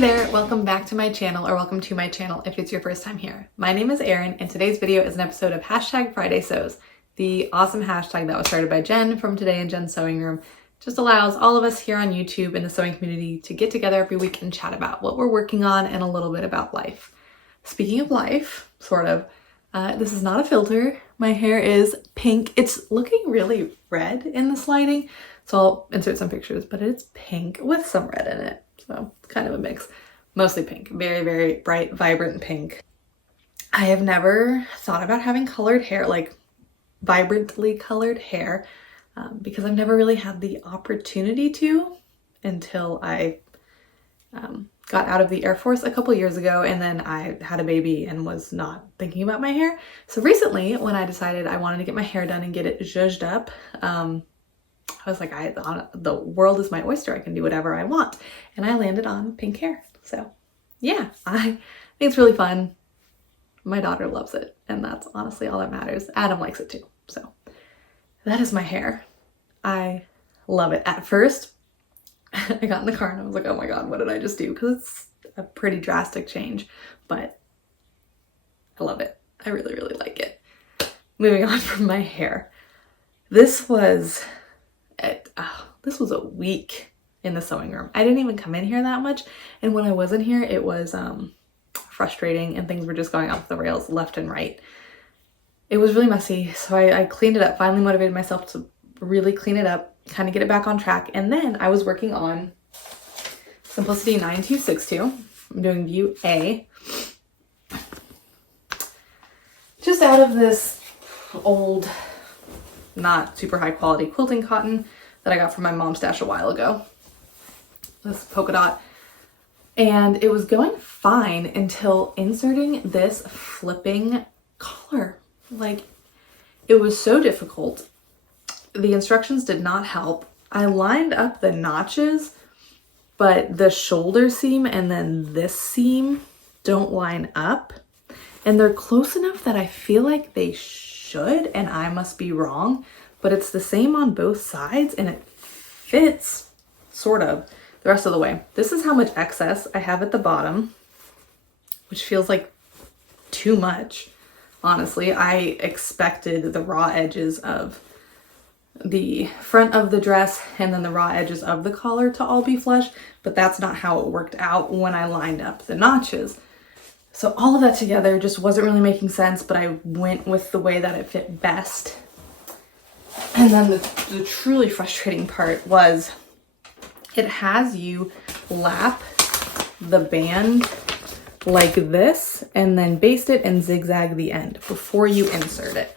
there, welcome back to my channel, or welcome to my channel if it's your first time here. My name is Erin and today's video is an episode of Hashtag Friday Sews. The awesome hashtag that was started by Jen from Today in Jen's Sewing Room just allows all of us here on YouTube in the sewing community to get together every week and chat about what we're working on and a little bit about life. Speaking of life, sort of, this is not a filter. My hair is pink. It's looking really red in this lighting, so I'll insert some pictures, but it's pink with some red in it. So it's kind of a mix, mostly pink, very, very bright, vibrant pink. I have never thought about having colored hair, like vibrantly colored hair, because I've never really had the opportunity to until I got out of the Air Force a couple years ago, and then I had a baby and was not thinking about my hair. So recently, when I decided I wanted to get my hair done and get it zhuzhed up, I was like, the world is my oyster. I can do whatever I want. And I landed on pink hair. So yeah, I think it's really fun. My daughter loves it. And that's honestly all that matters. Adam likes it too. So that is my hair. I love it. At first, I got in the car and I was like, oh my God, what did I just do? Because it's a pretty drastic change, but I love it. I really, really like it. Moving on from my hair. This was a week in the sewing room. I didn't even come in here that much. And when I wasn't here, it was frustrating and things were just going off the rails left and right. It was really messy. So I cleaned it up, finally motivated myself to really clean it up, kind of get it back on track. And then I was working on Simplicity 9262. I'm doing view A. Just out of this old, not super high quality quilting cotton that I got from my mom's stash a while ago. This polka dot. And it was going fine until inserting this flipping collar. Like, it was so difficult. The instructions did not help. I lined up the notches, but the shoulder seam and then this seam don't line up. And they're close enough that I feel like they should, and I must be wrong, but it's the same on both sides and it fits sort of the rest of the way. This is how much excess I have at the bottom, which feels like too much. Honestly, I expected the raw edges of the front of the dress and then the raw edges of the collar to all be flush, but that's not how it worked out when I lined up the notches. So all of that together just wasn't really making sense, but I went with the way that it fit best. And then the truly frustrating part was it has you lap the band like this and then baste it and zigzag the end before you insert it.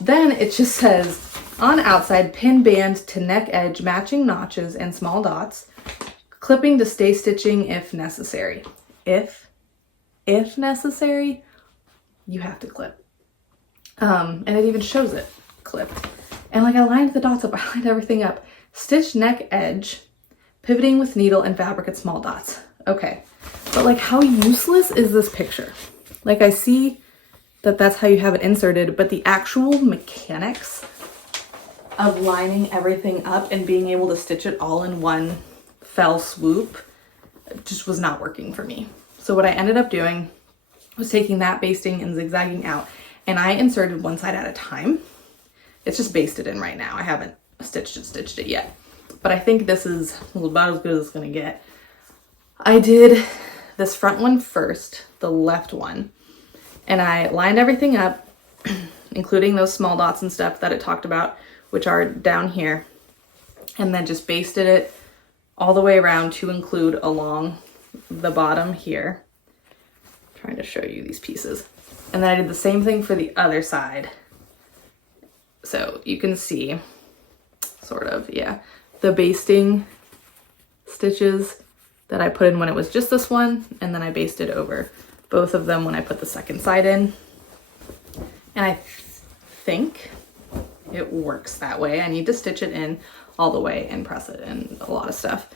Then it just says, on outside, pin band to neck edge, matching notches and small dots, clipping to stay stitching if necessary. If necessary, you have to clip. And it even shows it clipped. And like, I lined the dots up, I lined everything up. Stitch neck edge, pivoting with needle and fabric at small dots. Okay, but like, how useless is this picture? Like, I see that that's how you have it inserted, but the actual mechanics of lining everything up and being able to stitch it all in one fell swoop just was not working for me. So what I ended up doing was taking that basting and zigzagging out, and I inserted one side at a time. It's just basted in right now. I haven't stitched it yet, but I think this is about as good as it's gonna get. I did this front one first, the left one, and I lined everything up, including those small dots and stuff that it talked about, which are down here, and then just basted it all the way around to include along the bottom here. I'm trying to show you these pieces. And then I did the same thing for the other side. So you can see sort of, yeah, the basting stitches that I put in when it was just this one, and then I basted over both of them when I put the second side in. And I think it works that way. I need to stitch it in all the way and press it and a lot of stuff.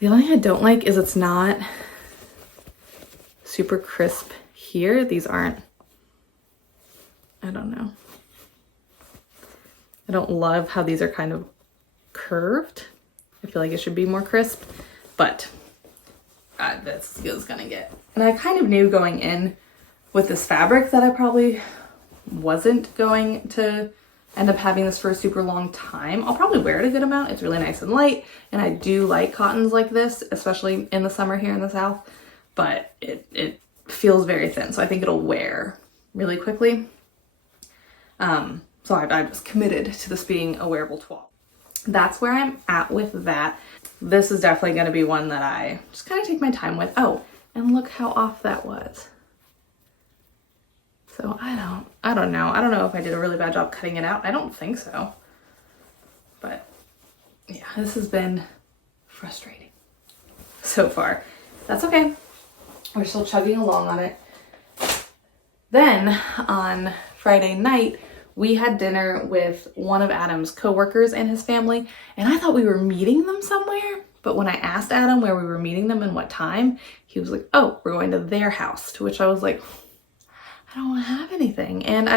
The only thing I don't like is it's not super crisp here. These aren't, I don't know. I don't love how these are kind of curved. I feel like it should be more crisp, but that's as good as gonna get. And I kind of knew going in with this fabric that I probably wasn't going to end up having this for a super long time. I'll probably wear it a good amount. It's really nice and light, and I do like cottons like this, especially in the summer here in the South, but it feels very thin, so I think it'll wear really quickly. So I was committed to this being a wearable toile. That's where I'm at with that. This is definitely going to be one that I just kind of take my time with. Oh, and look how off that was. So I don't know. I don't know if I did a really bad job cutting it out. I don't think so. But yeah, this has been frustrating so far. That's okay. We're still chugging along on it. Then on Friday night, we had dinner with one of Adam's coworkers and his family, and I thought we were meeting them somewhere. But when I asked Adam where we were meeting them and what time, he was like, oh, we're going to their house, to which I was like, I don't have anything. And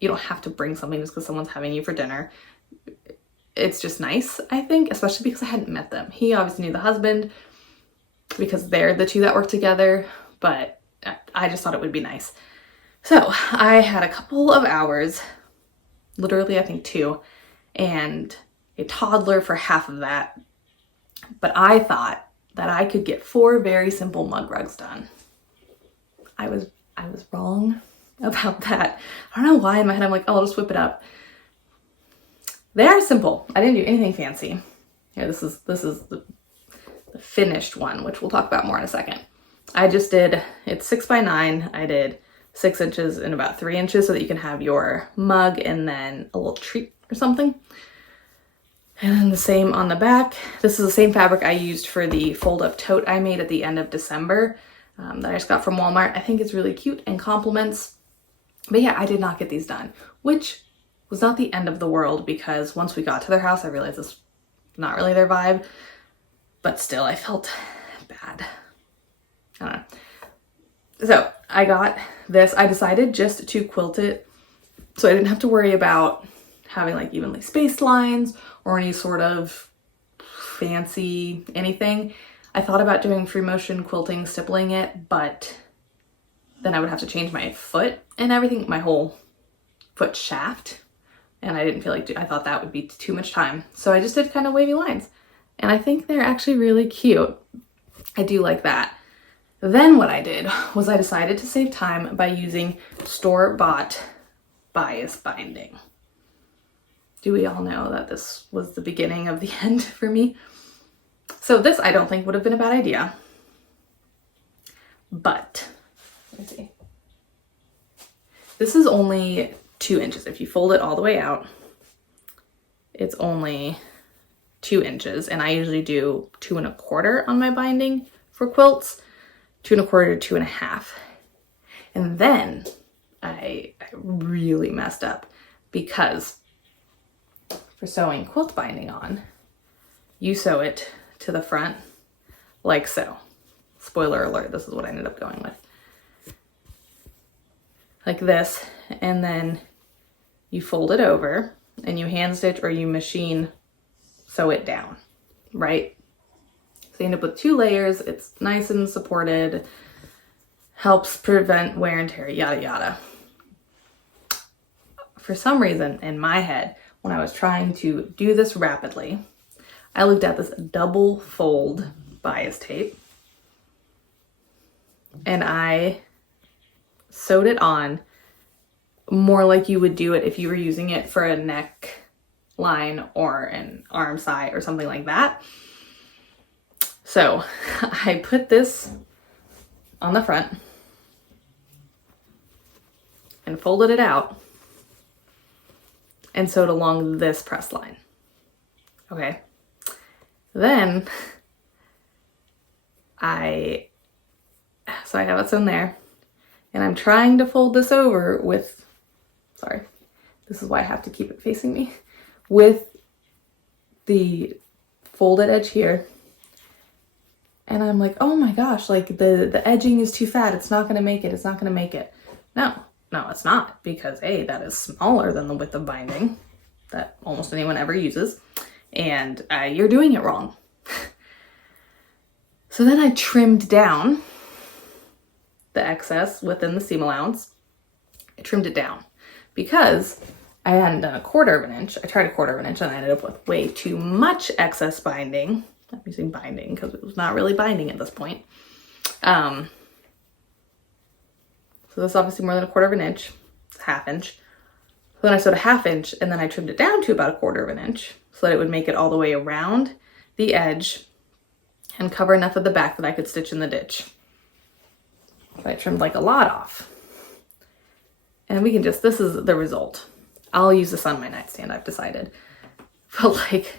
you don't have to bring something just because someone's having you for dinner. It's just nice, I think, especially because I hadn't met them. He obviously knew the husband because they're the two that work together, but I just thought it would be nice. So I had a couple of hours, literally I think 2, and a toddler for half of that. But I thought that I could get 4 very simple mug rugs done. I was wrong about that. I don't know why in my head I'm like, oh, I'll just whip it up. They are simple. I didn't do anything fancy. Here, this is the finished one, which we'll talk about more in a second. I just did, it's 6 by 9. I did 6 inches and about 3 inches so that you can have your mug and then a little treat or something. And then the same on the back. This is the same fabric I used for the fold-up tote I made at the end of December that I just got from Walmart. I think it's really cute and complements. But yeah, I did not get these done, which was not the end of the world because once we got to their house, I realized this was not really their vibe. But still, I felt bad. I don't know. So I got this. I decided just to quilt it so I didn't have to worry about having like evenly spaced lines or any sort of fancy anything. I thought about doing free motion quilting, stippling it, but then I would have to change my foot and everything, my whole foot shaft. And I didn't feel like, I thought that would be too much time. So I just did kind of wavy lines. And I think they're actually really cute. I do like that. Then what I did was I decided to save time by using store-bought bias binding. Do we all know that this was the beginning of the end for me? So this I don't think would have been a bad idea. But, let me see. This is only 2 inches. If you fold it all the way out, it's only 2 inches. And I usually do 2 1/4 on my binding for quilts. 2 1/4 to 2 1/2. And then I really messed up because for sewing quilt binding on, you sew it to the front like so. Spoiler alert, this is what I ended up going with. Like this, and then you fold it over and you hand stitch or you machine sew it down, right? So you end up with 2 layers. It's nice and supported, helps prevent wear and tear, yada yada. For some reason in my head, when I was trying to do this rapidly, I looked at this double fold bias tape and I sewed it on more like you would do it if you were using it for a neck line or an arm side or something like that. So I put this on the front and folded it out and sewed along this press line. Okay. Then I have it sewn there and I'm trying to fold this over with, sorry, this is why I have to keep it facing me, with the folded edge here. And I'm like, oh my gosh, like the edging is too fat. It's not gonna make it, it's not gonna make it. No, it's not, because A, that is smaller than the width of binding that almost anyone ever uses. And you're doing it wrong. So then I trimmed down the excess within the seam allowance. I trimmed it down because I hadn't done a 1/4 of an inch. I tried a 1/4 of an inch and I ended up with way too much excess binding. I'm using binding because it was not really binding at this point. So this is obviously more than a 1/4 of an inch. It's 1/2 inch. So then I sewed a 1/2 inch and then I trimmed it down to about a 1/4 of an inch so that it would make it all the way around the edge and cover enough of the back that I could stitch in the ditch. So I trimmed like a lot off. And we can just, this is the result. I'll use this on my nightstand, I've decided. But like,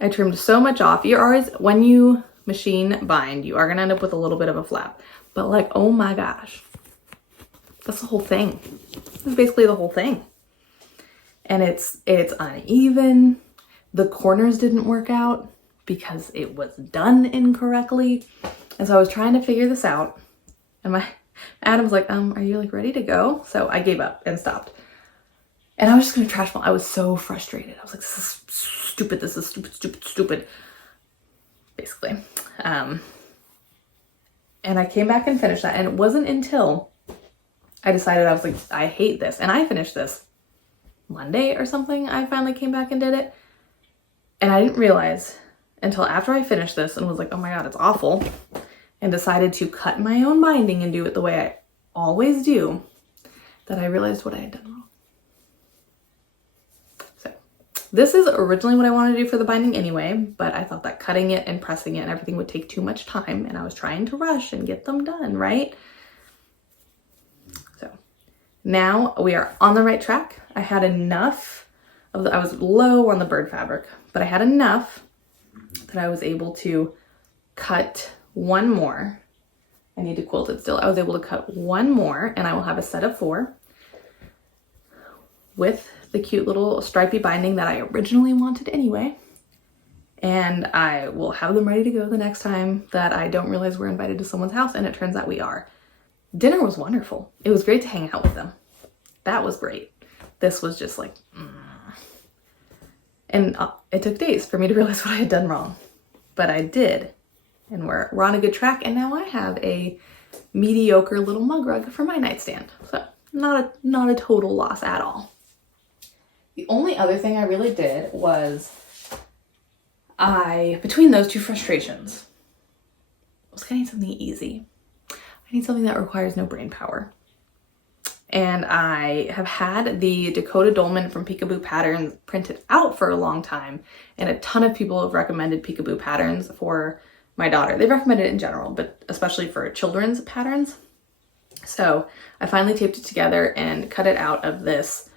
I trimmed so much off. You're always, when you machine bind, you are gonna end up with a little bit of a flap. But like, oh my gosh, that's the whole thing. This is basically the whole thing. And it's uneven. The corners didn't work out because it was done incorrectly. And so I was trying to figure this out. And Adam's like, are you like ready to go? So I gave up and stopped. And I was just gonna trash them. I was so frustrated. I was like, this is stupid. This is stupid, stupid, stupid. Basically. And I came back and finished that. And it wasn't until I decided, I was like, I hate this. And I finished this Monday or something. I finally came back and did it. And I didn't realize until after I finished this and was like, oh my God, it's awful. And decided to cut my own binding and do it the way I always do, that I realized what I had done wrong. So this is originally what I wanted to do for the binding anyway, but I thought that cutting it and pressing it and everything would take too much time, and I was trying to rush and get them done, right? So now we are on the right track. I had enough of I was low on the bird fabric, but I had enough that I was able to cut one more. I need to quilt it still. I was able to cut one more and I will have a set of 4 with the cute little stripy binding that I originally wanted anyway. And I will have them ready to go the next time that I don't realize we're invited to someone's house, and it turns out we are. Dinner was wonderful. It was great to hang out with them. That was great. This was just like, And it took days for me to realize what I had done wrong, but I did. And we're on a good track, and now I have a mediocre little mug rug for my nightstand. So not a total loss at all. The only other thing I really did was between those two frustrations, I was gonna need something easy. I need something that requires no brain power. And I have had the Dakota Dolman from Peekaboo Patterns printed out for a long time, and a ton of people have recommended Peekaboo Patterns for my daughter. They've recommended it in general, but especially for children's patterns. So I finally taped it together and cut it out of this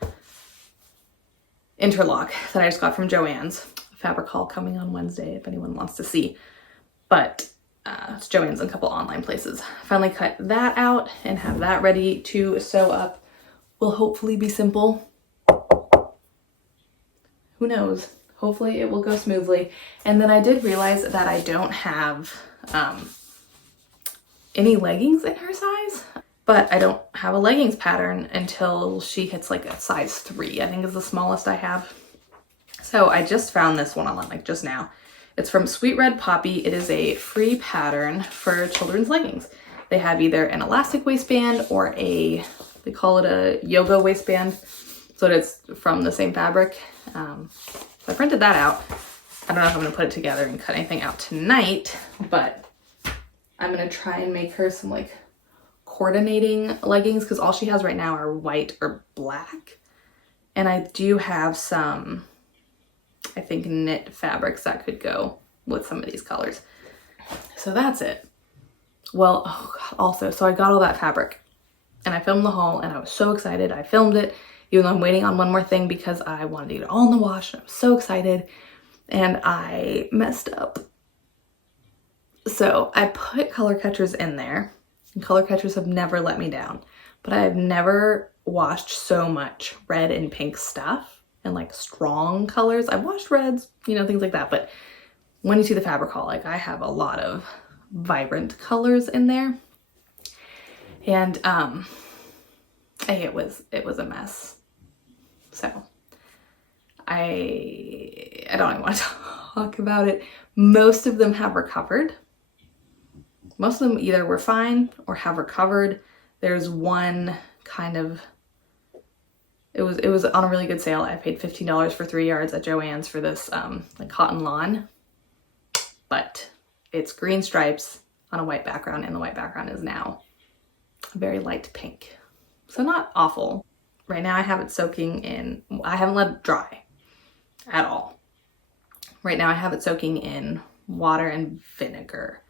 interlock that I just got from Joann's. Fabric haul coming on Wednesday if anyone wants to see. But it's Joann's and a couple online places. Finally cut that out and have that ready to sew up. Will hopefully be simple. Who knows? Hopefully it will go smoothly. And then I did realize that I don't have any leggings in her size, but I don't have a leggings pattern until she hits like a size 3, I think is the smallest I have. So I just found this one online, like just now. It's from Sweet Red Poppy. It is a free pattern for children's leggings. They have either an elastic waistband or they call it a yoga waistband. So it's from the same fabric. So I printed that out. I don't know if I'm gonna put it together and cut anything out tonight, but I'm gonna try and make her some like coordinating leggings, because all she has right now are white or black. And I do have some, I think, knit fabrics that could go with some of these colors. So that's it. Well, oh God, also, so I got all that fabric and I filmed the haul and I was so excited. I filmed it, even though I'm waiting on one more thing because I wanted to get it all in the wash. I was so excited and I messed up. So I put color catchers in there, and color catchers have never let me down, but I've never washed so much red and pink stuff and like strong colors. I've washed reds, you know, things like that. But when you see the fabric haul, like I have a lot of vibrant colors in there. And it was a mess. So I don't even want to talk about it. Most of them have recovered. Most of them either were fine or have recovered. There's one kind of, it was on a really good sale. I paid $15 for 3 yards at Joann's for this like cotton lawn, but it's green stripes on a white background, and the white background is now a very light pink. So not awful. Right now I have it soaking in, I haven't let it dry at all. Right now I have it soaking in water and vinegar.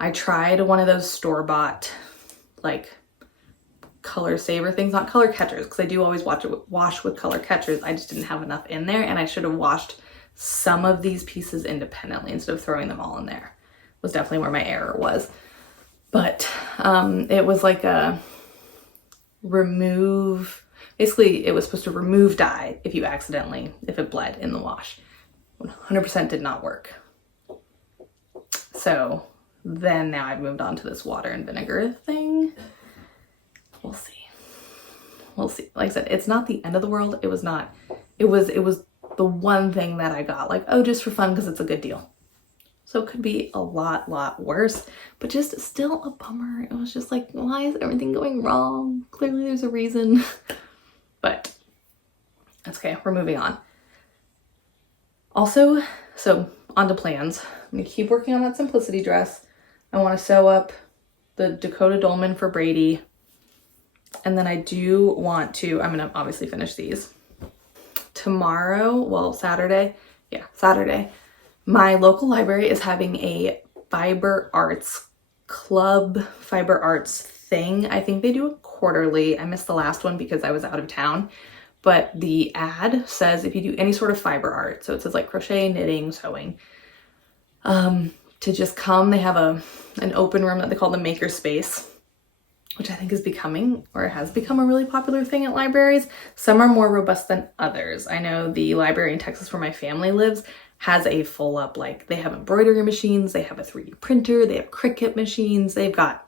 I tried one of those store-bought like color saver things, not color catchers, because I do always wash with color catchers. I just didn't have enough in there, and I should have washed some of these pieces independently instead of throwing them all in there. Was definitely where my error was. But it was like a remove, basically it was supposed to remove dye if it bled in the wash. 100% did not work. So then now I've moved on to this water and vinegar thing. We'll see. We'll see. Like I said, it's not the end of the world. It was the one thing that I got, like, oh, just for fun because it's a good deal. So it could be a lot worse, but just still a bummer. It was just like, why is everything going wrong? Clearly there's a reason. But that's okay. We're moving on. Also, so on to plans. I'm gonna keep working on that simplicity dress. I want to sew up the Dakota Dolman for Brady. And then I do want to, I'm gonna obviously finish these. Tomorrow, well, Saturday, my local library is having a fiber arts club, fiber arts thing. I think they do it quarterly. I missed the last one because I was out of town. But the ad says if you do any sort of fiber art, so it says like crochet, knitting, sewing, to just come. They have an open room that they call the maker space, which I think is becoming, or has become, a really popular thing at libraries. Some are more robust than others. I know the library in Texas where my family lives has a full up, like they have embroidery machines, they have a 3D printer, they have Cricut machines, they've got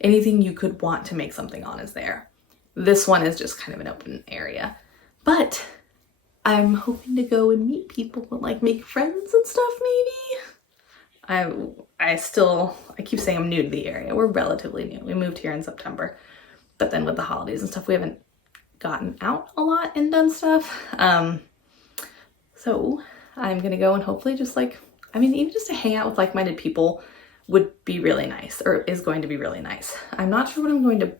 anything you could want to make something on is there. This one is just kind of an open area, but I'm hoping to go and meet people and like make friends and stuff maybe. I keep saying I'm new to the area. We're relatively new. We moved here in September, but then with the holidays and stuff, we haven't gotten out a lot and done stuff. So I'm gonna go and hopefully just like, I mean, even just to hang out with like-minded people would be really nice, or is going to be really nice. I'm not sure what I'm going to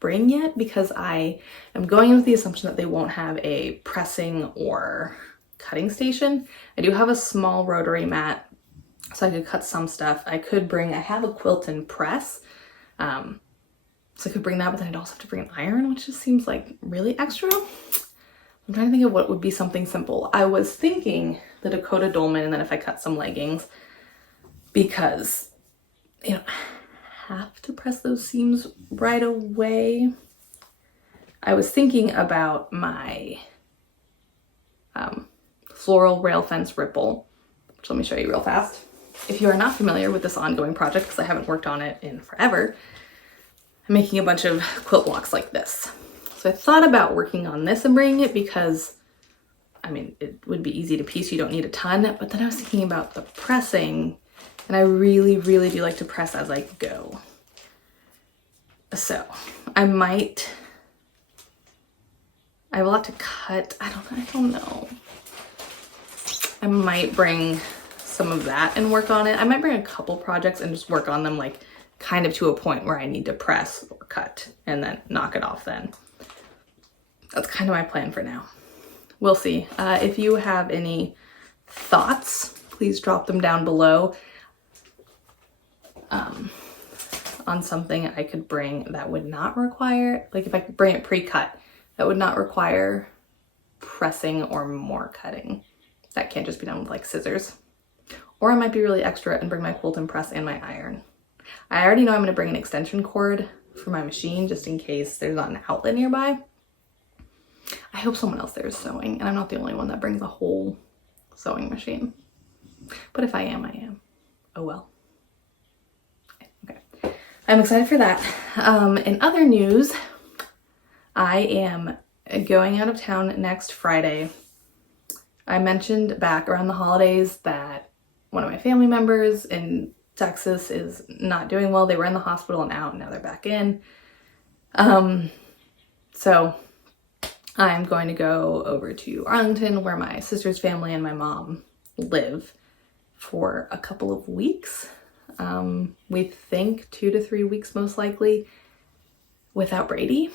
bring yet because I am going in with the assumption that they won't have a pressing or cutting station. I do have a small rotary mat, so I could cut some stuff. I have a quilt and press, so I could bring that, but then I'd also have to bring an iron, which just seems like really extra. I'm trying to think of what would be something simple. I was thinking the Dakota Dolman, and then if I cut some leggings, because you know, I have to press those seams right away. I was thinking about my floral rail fence ripple, which let me show you real fast. If you are not familiar with this ongoing project, because I haven't worked on it in forever, I'm making a bunch of quilt blocks like this. So I thought about working on this and bringing it because, I mean, it would be easy to piece, you don't need a ton, but then I was thinking about the pressing, and I really do like to press as I go. So I have a lot to cut. I don't know. I might bring some of that and work on it. I might bring a couple projects and just work on them like kind of to a point where I need to press or cut and then knock it off then. That's kind of my plan for now. We'll see. If you have any thoughts, please drop them down below on something I could bring that would not require, like if I could bring it pre-cut, that would not require pressing or more cutting. That can't just be done with like scissors. Or I might be really extra and bring my quilt and press and my iron. I already know I'm gonna bring an extension cord for my machine just in case there's not an outlet nearby. I hope someone else there is sewing and I'm not the only one that brings a whole sewing machine. But if I am, I am. Oh well. Okay. I'm excited for that. In other news, I am going out of town next Friday. I mentioned back around the holidays that one of my family members Texas is not doing well. They were in the hospital and out, and now they're back in. So I'm going to go over to Arlington, where my sister's family and my mom live, for a couple of weeks. We think 2 to 3 weeks most likely, without Brady.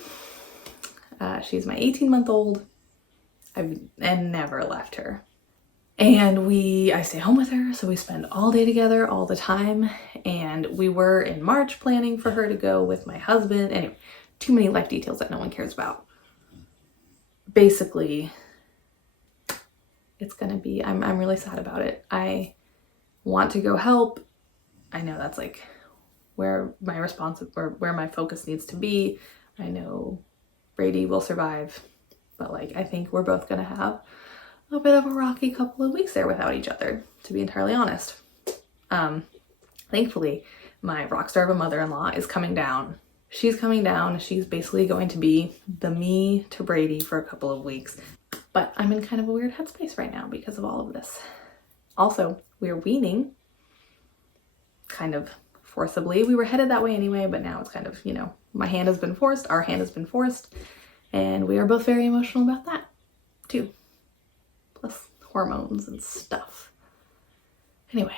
She's my 18-month-old. I've never left her. And I stay home with her, so we spend all day together all the time. And we were in March planning for her to go with my husband. Anyway, too many life details that no one cares about. Basically, it's gonna be, I'm really sad about it. I want to go help. I know that's like where my focus needs to be. I know Brady will survive, but like, I think we're both gonna have a bit of a rocky couple of weeks there without each other, to be entirely honest. Thankfully, my rock star of a mother-in-law is coming down. She's coming down. She's basically going to be the me to Brady for a couple of weeks. But I'm in kind of a weird headspace right now because of all of this. Also, we're weaning kind of forcibly. We were headed that way anyway, but now it's kind of, my hand has been forced, our hand has been forced, and we are both very emotional about that too. Plus hormones and stuff. Anyway,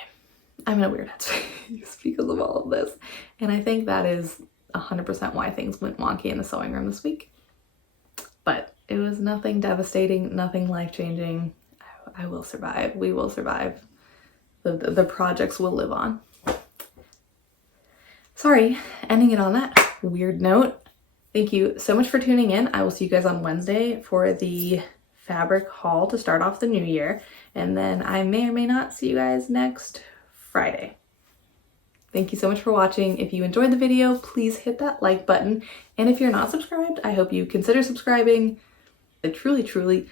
I'm in a weird headspace because of all of this. And I think that is 100% why things went wonky in the sewing room this week. But it was nothing devastating, nothing life-changing. I will survive. We will survive. The projects will live on. Sorry, ending it on that weird note. Thank you so much for tuning in. I will see you guys on Wednesday for the fabric haul to start off the new year. And then I may or may not see you guys next Friday. Thank you so much for watching. If you enjoyed the video, please hit that like button. And if you're not subscribed, I hope you consider subscribing. I truly, truly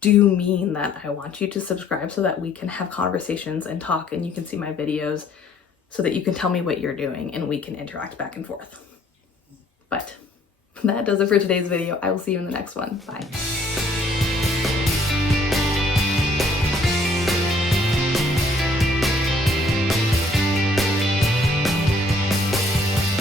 do mean that I want you to subscribe so that we can have conversations and talk, and you can see my videos so that you can tell me what you're doing and we can interact back and forth. But that does it for today's video. I will see you in the next one. Bye.